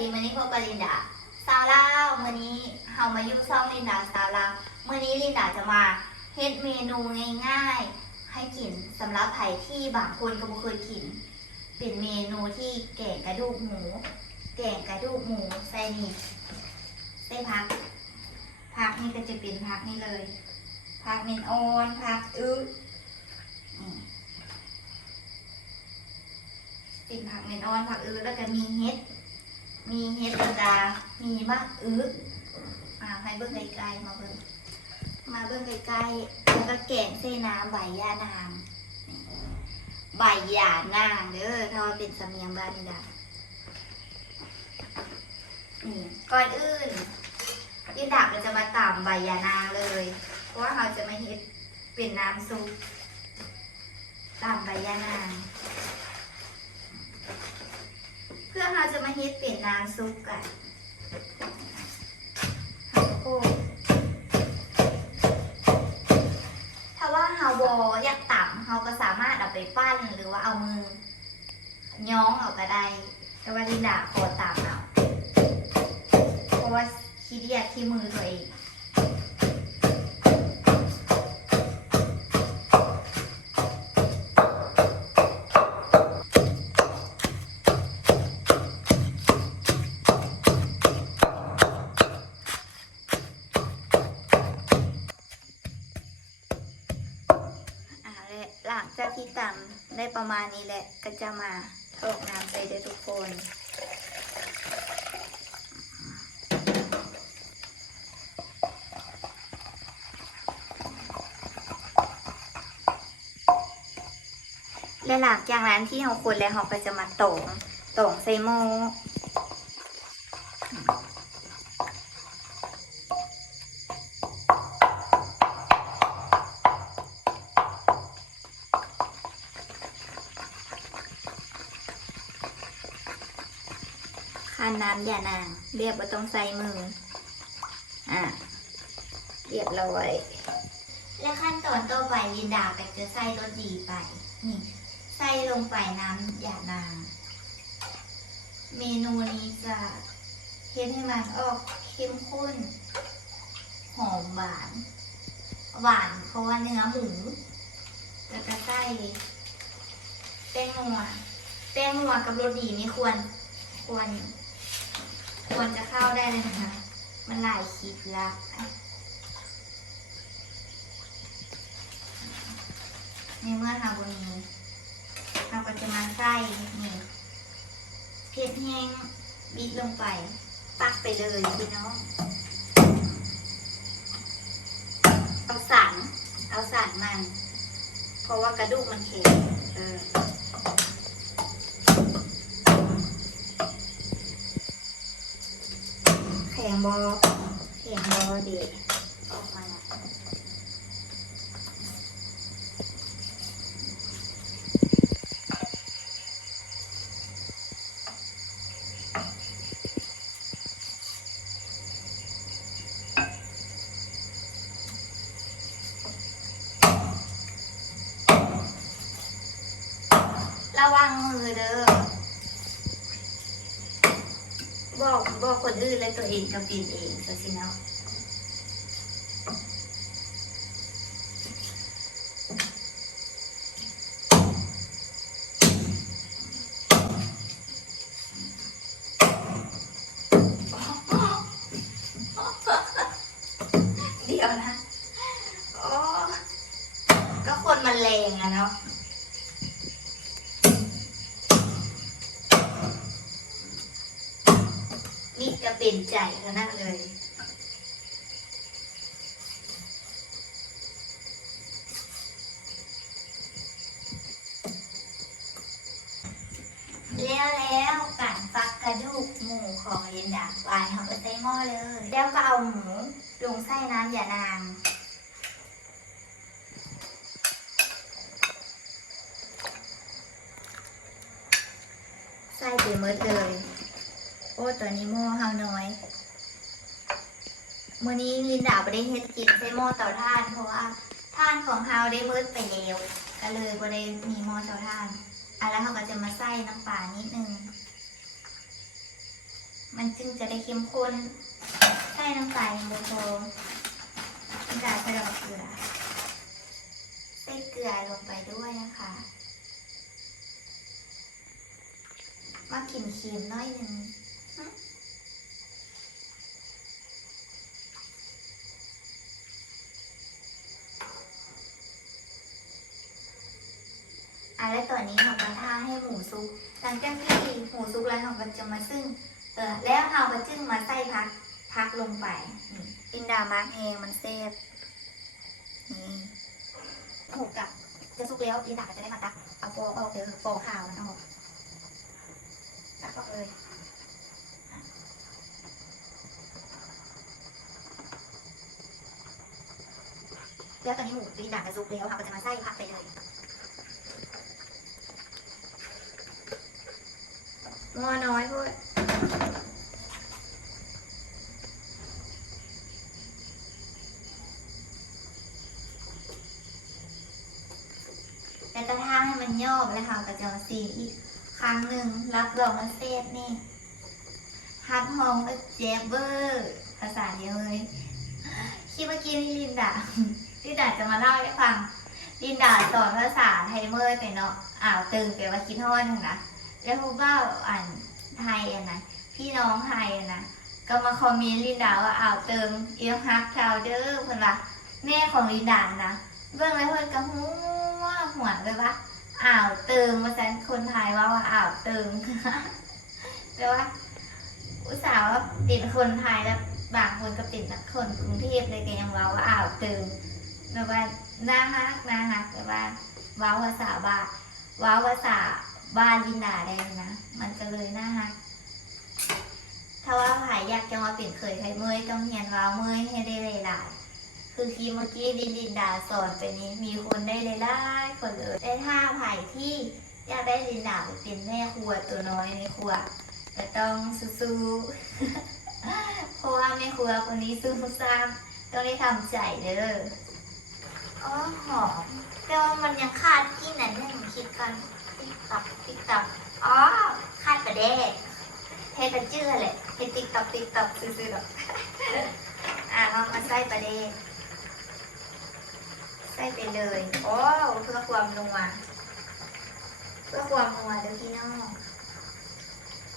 ดีมือนี้พบกับลินดาสาวลาวมือนี้เฮามาอยู่ซ่องลินดาสาวลาวมื้อนี้ลินดาจะมาเฮ็ดเมนูง่ายๆ ให้กินสำหรับไผที่บางคนก็บ่เคยกิน เป็นเมนูที่แกงกระดูกหมู แกงกระดูกหมูใส่นี่ใส่ผักผักนี่ก็จะเป็นผักนี่เลยผักเมนออนผักอึนี่เป็นผักเมนออนผักอื้อแล้วก็มีเห็ด มีเห็ดดา มีมะอื้ออ่าให้เบิ้งไกลๆมาเบิ้งมาเบิ้งใกล้ๆแล้วก็แกงเส้นน้ำใบยานางใบหยานางเด้อถ้าว่าเป็นสำเนียงบ้านดานี่ก่อนอื่นยินดาบเราจะมาตำใบยานางเลย เพราะว่าเราจะมาเฮ็ดเป็นน้ำซุปตำใบยานาง เพื่อเราจะมาเฮ็ดเป็นน้ำซุปกันฮัโก้ถ้าว่าเฮาบออยากต่ำเฮาก็สามารถเอาไปปั้นหรือว่าเอามือย้องเอาก็ได้แต่ว่าลินดาขอต่ำเอาเพราะว่าขี้เดียดที่มือตัวเอง มาณนี้แหละก็จะมาโถกน้ำไปด้วยทุกคนและหลังจากนั้นที่เราคนแล้วเราก็จะมาตงตงใส่หม้อ คันน้ำอย่านางเรียบว่าต้องใส่มือ อะ เรียบร้อย และขั้นตอนต่อไปลินดาก็จะใส่รสดีไป นี่ ใส่ลงไปน้ำหยาดนาง เมนูนี้จะเฮ็ดให้มันออกเข้มข้น หอมหวาน หวานเพราะว่าเนื้อหมู แล้วก็ใส่แป้งนัวแป้งนัวกับรสดีนี่ควร ควร ควรจะเข้าได้เลยนะคะ มันหลายคลิปละในเมื่อทำบนนี้เราก็จะมาใส่นี่เพชรแห้งบีบลงไปตักไปเลยพี่น้องเอาสันเอาสันมัน เพราะว่ากระดูกมันแข็งเออ แข็งบอแข็งบอเด็ออกมาละระวังมือเด้อ บอกบอกคนอื่นและตัวเองก็เปีนเองซะสิเนาะ มิตรจะเป็นใจเท่านั้นเลยแล้วแล้วการฟักกระดูกหมูของเย็นดาบวายเขาก็ใส่หม้อเลย แล้วก็เอาหมูลงใส่น้ำอย่านางใส่ไปหมดเลย อ้ตอนนี้หม้อเฮาน้อยมื้อนี้ลินดาบ่ได้เฮ็ดกินใช้หม้อเตาถ่าน เพราะว่าถ่านของเฮาได้เบิดไปแล้วก็เลยบ่ได้มีหม้อเตาถ่านอะแล้วเฮาก็จะมาใส่น้ำปลานิดนึงมันจึงจะได้เข้มข้นใส่น้ำตาลโบโซน้ำตาลใส่ดอกเกลือใส่เกลือลงไปด้วยนะคะมากินครีมน้อยหนึ่งหึ อะแล้วตอนนี้เราก็ท่าให้หมูซุก หลังจากที่หมูซุกแล้วเราก็จะมาซึ่งเออแล้วเราก็จึงมาใส่พักพักลงไปอินดามาร์กเองมันเซฟนี่หมูกับจะซุกแล้วอินดาก็จะได้มาตักเอาโฟออกเดี๋ยวโฟขาวมันออกตักออกเลยแล้วตอนนี้หมูอินดาก็ซุกแล้วเราก็จะมาใส่พักไปเลย มอน้อยพูดแล้วก็ท่าให้มันย่อเลยค่ะกระจองสีอีกครั้งหนึ่งรับรองว่าเซฟนี่ฮักมองก็เจเบอร์ภาษาเดียวเลยคิดเมื่อกี้นี่ลินดาลินดาจะมาเล่าให้ฟังลินดาสอนภาษาไทยเมอร์ไปเนาะอ่าวตึงแปว่าคิดฮอดนะ แล้วพบว่าอ่านไทยอะนะพี่น้องไทยอะนะก็มาคอมเมนต์ลินดาว่าอ่าวเติงเอียงฮักชาวเด้อเพิ่นว่าแม่ของลินดานะเบื้องแล้วเพิ่นก็หัวหัวเลยว่าอ่าวเติงมาแซนคนไทยว่าว่าอ่าวเติงแต่ว่าอุตส่าห์ว่าติดคนไทยแล้วบางคนก็ติดคนกรุงเทพเลยก็ยังว่าว่าอ่าวเติงแบบว่าน่าฮักน่าฮักแบบว่าว้าวภาษาบาว้าวภาษา บ้านลินดาได้นะ มันก็เลยน่ารักถ้าว่าผายอยากจะมาเป็นเคยไทยเมยต้องเรียนว้าวเมยให้ได้หลายๆคือคีเมื่อกี้ลินลินดาสอนไปนี้มีคนได้หลายๆคนเลยแต่ถ้าผายที่อยากได้ลินดาไปเป็นแม่ครัวตัวน้อยในครัวก็ต้องสู้ๆเพราะว่าแม่ครัวคนนี้สู้ซ้ำต้องได้ทำใจเด้ออ๋อหอมแต่ว่ามันยังขาดที่ไหนให้หนูคิดกัน ติ๊กตับติ๊กตับอ๋อคาดประเดกเทตะจื้อแหละเทติ๊กตับติ๊กตับซื่อๆหรอกอะเรามาใส่ประเดกใส่ไปเลย โอ้เพื่อความนัวเพื่อความนัวเดี๋ยวพี่น้อง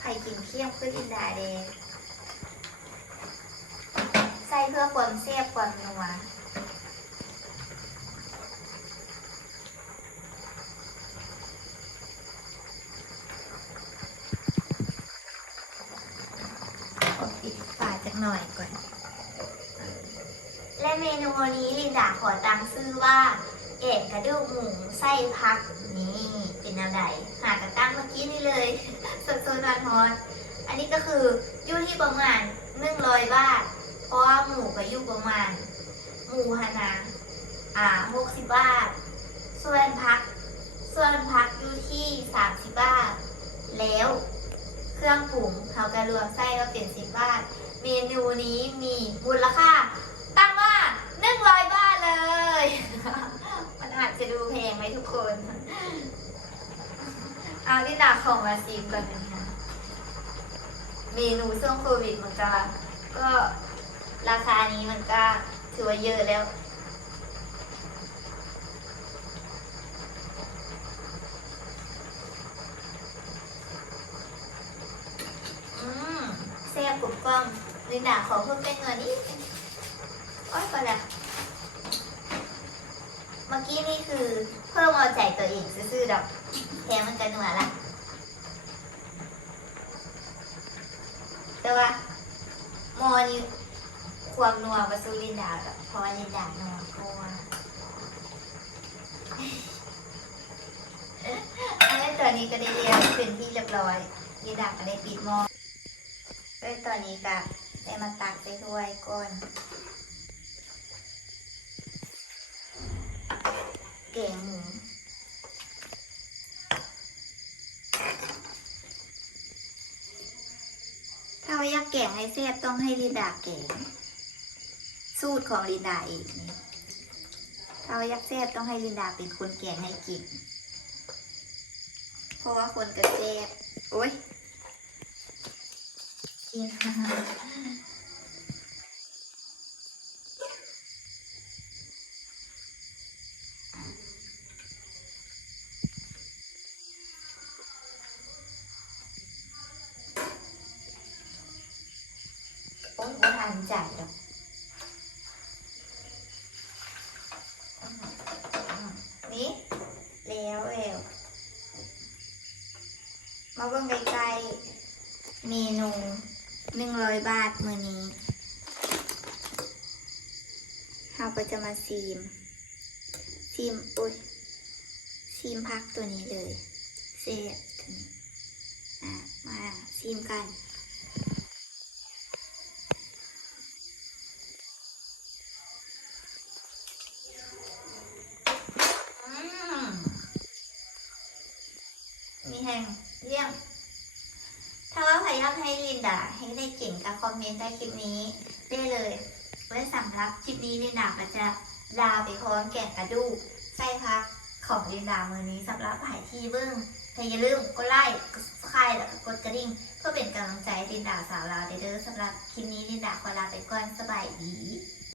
ไข่กินเคี่ยมขึ้นอินดาเดงใส่เพื่อความเสียบความนัว ขอปิดฝาจักหน่อยก่อน และเมนูนี้ลินดาขอตั้งชื่อว่า แกงกระดูกหมูไส้พักนี่เป็นอะไรหากระตั้งเมื่อกี้นี่เลยสดๆร้อนๆอันนี้ก็คืออยู่ที่ประมาณหนึ่งร้อยบาทเพราะว่าหมูก็อยู่ประมาณ หมูฮานาอ่าหกสิบบาท ส่วนพัก ส่วนพักอยู่ที่สามสิบบาท แล้วเครื่องปรุงเขากระรวมไส้ก็เป็นสิบบาท เมนูนี้มีมูลค่าตั้งว่าหนึ่งร้อยบาทเลย มันอาจจะดูแพงไหมทุกคน เอาที่ดาของมาซีมก่อนนะคะเมนูช่วงโควิดมันก็ก็ราคานี้มันก็ถือว่าเยอะแล้ว อืมแซ่บกรุบกล้องลินดาขอเพิ่มเป็นเงินนิดนึงโอ้ยพอละเมื่อกี้นี่คือเพิ่มเอาใจตัวเองซื่อๆดอก แถมมันกันหนัวละแต่ว่าโมอนี่ความนัวมาสู้ลินดาดอกเพราะว่าลินดานัวกว่าแล้วตอนนี้ก็ได้เรียนเป็นที่เรียบร้อยลินดาก็ได้ปิดหม้อด้วยตอนนี้ก็ได้มาตักใส่ถ้วยก่อนแกงหมูถ้าว่าอยาก แซ่บต้องให้ลินดาแกงสูตรของลินดาเองนี่ถ้าอยากแซ่บต้องให้ลินดาเป็นคนแกงให้กินเพราะว่าคนก็แซ่บโอ๊ยกิน อ้ยบ่ทันใจดอกนี่แล้วแล้วมาเบิ่งใกล้ๆเมนูหนึ่งร้อยบาทมื้อนี้เราก็จะมาซีม ซีมอุ้ยซีมพักตัวนี้เลยเซฟตัวนี้อะมาซีมกัน อืมมีแห่งเยี่ยม ถ้าว่าใคร อยากให้ลินดาให้ได้เก่งกับคอมเมนต์ใต้คลิปนี้ ได้เลยไว้สำหรับคลิปนี้ลินดาก็จะลาไปพร้อมแกะกระดูกไส้พักของลินดามือนี้สำหรับผ่ายที่เบื้องแต่อย่าลืมกดไลค์กดซับสไครต์แล้วก็กดกระดิ่ง เพื่อเป็นกำลังใจลินดาสาวลาวเด้อสำหรับคลิปนี้ลินดาขอลาไปก่อนสบายดี